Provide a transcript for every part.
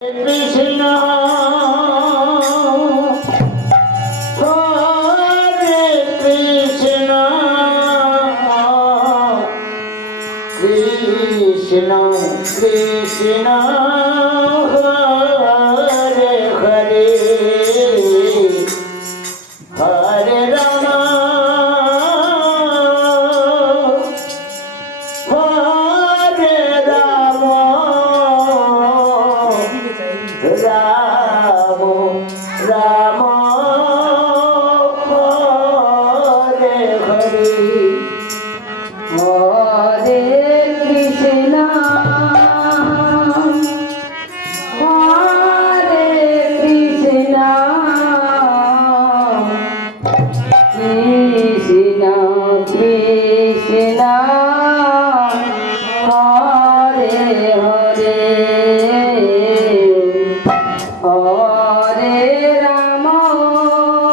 Krishna, Hare Krishna, Krishna Krishna, Hare Hare, Hare Rama, Hare Rama, Ramo Ramo Hare Hare, Hare Krishna, Hare Krishna, Krishna Krishna, Hare Hare, Hare Rama, Hare Rama,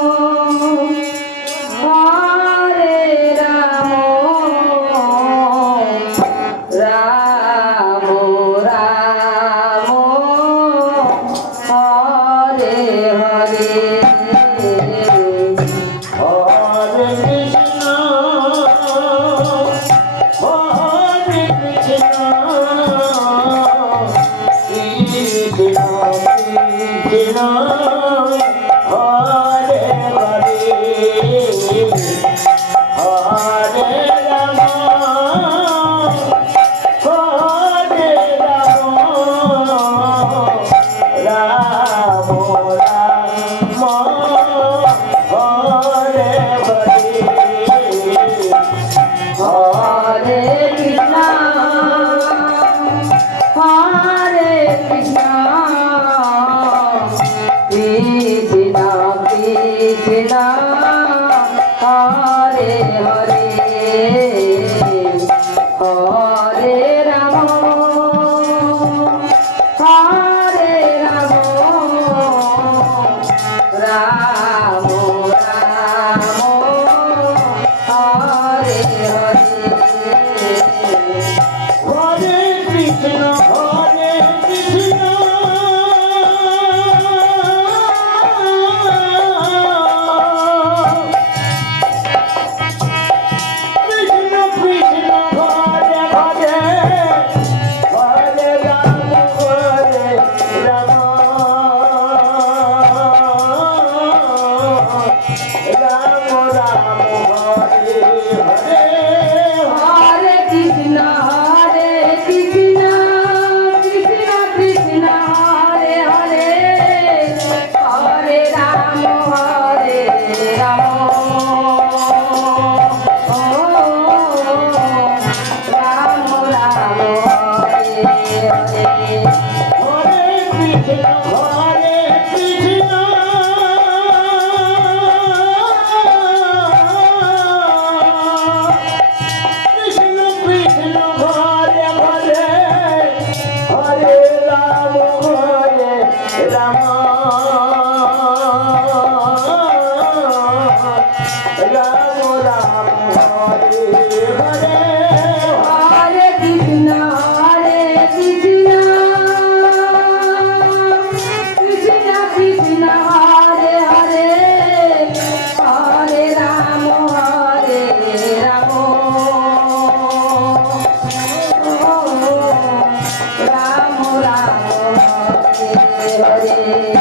Ramo Ramo, Hare Hare, Hare Krishna, Hare Krishna, Krishna Krishna, Hare Hare, Hare Rama, Hare Rama, Ramo Rama, Hare Hare, Hare Krishna, Hare Krishna, Krishna Krishna, Hare Hare, Hare Rama, Hare Rama, Ramo Ramo, Hare Hare, Hare Krishna, Hare Krishna, Krishna Krishna, Hare Hare, Hare Rama, Hare Rama, Ramo Ramo, Hare Hare, Hare Krishna, Hare Krishna, Krishna Krishna, Hare Hare, Hare Rama, Hare Rama, Ramo Ramo, Hare Hare. Hare Krishna, Hare Krishna, Krishna Krishna, Hare Hare, Hare Rama, Hare Rama, Ramo Ramo, Hare Hare, Hare Krishna, Hare Krishna, Krishna Krishna, Hare Hare, Hare Rama, Hare Rama, Ramo Ramo, Hare Hare.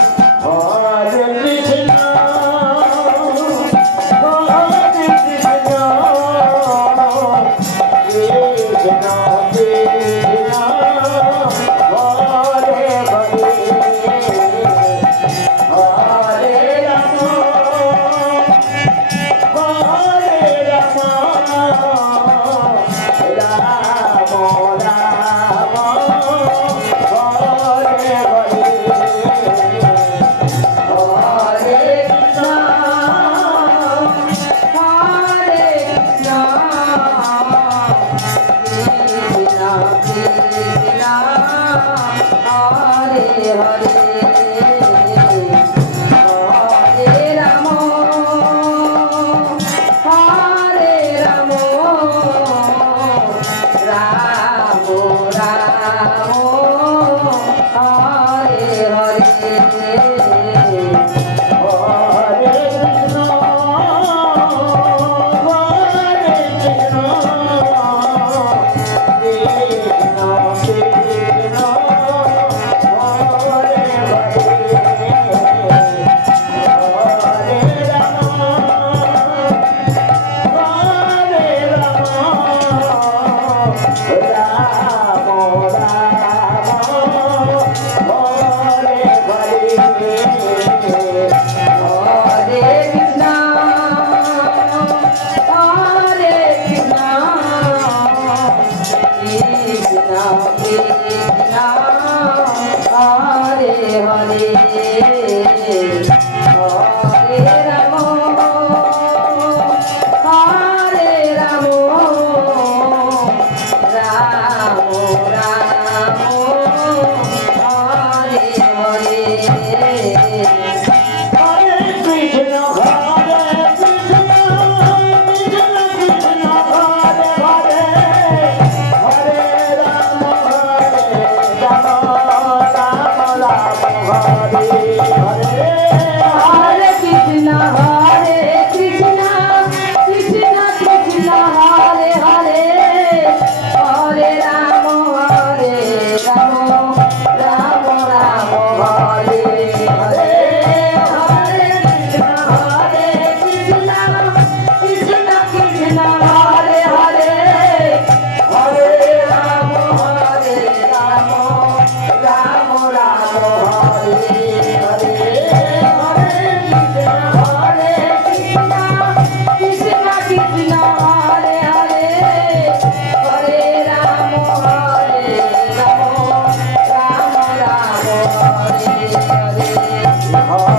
Hare Krishna, Hare Krishna, Krishna Krishna, Hare Hare, Hare Rama, Hare Rama, Ramo Rama, Hare Hare, Hare Krishna, Hare Krishna, Krishna Krishna, Hare Hare, Hare Rama, Hare Rama, Ramo Ramo, Hare Hare